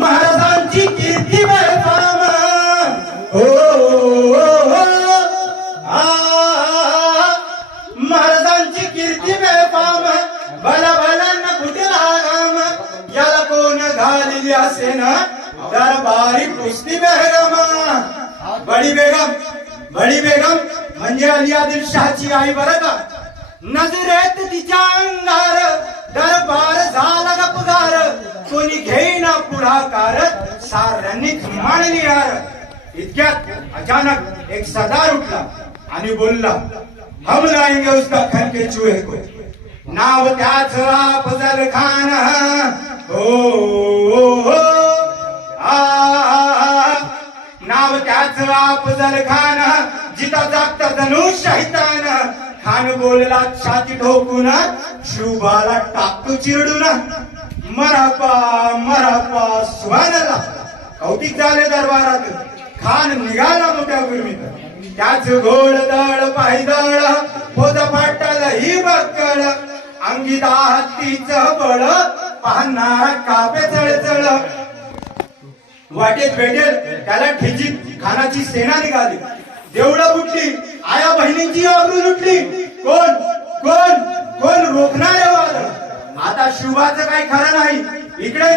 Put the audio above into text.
महाराजांची कीर्ती बेफाम हो महाराजांची कीर्ती बेफाम भला भलांना कुठे लागाम याला कोण घालिली असे ना दरबारी कुस्ती बेगम बडी बेगम म्हणजे अली आदिलशाहची आई बरं का. नजरेत तिच्या अंगार दरबार झाला गपगार कोणी घेईना पुढाकार साऱ्यांनी मांडली यार. इतक्यात अचानक एक सरदार उठला आणि बोलला हम लाएंगे उसका खन के चूहे को. नाव त्याच अफजल खान हो नाव त्याच अफजल खान जिता जागता जणू शैतान. खान बोलला छाती ठोकून शुभाला टाकतो चिरडून. मरापा सुभानला कौतिक झाले दरबारात. खान निघाला मोठ्या गुरमीत त्याच घोड दळ पायदळ होत फाटल ही बक्कळ. अंगी हत्तीच बळ पाहणारा कापे चळचळ. वाटेत भेटेल त्याला ठेचीत खानाची सेना निघाली. देवळं फुटली आया बहिणींची आबरू लुटली. कोण कोण कोण रोखणार वादळ. आता शुभाचं काही खरं नाही. इकडे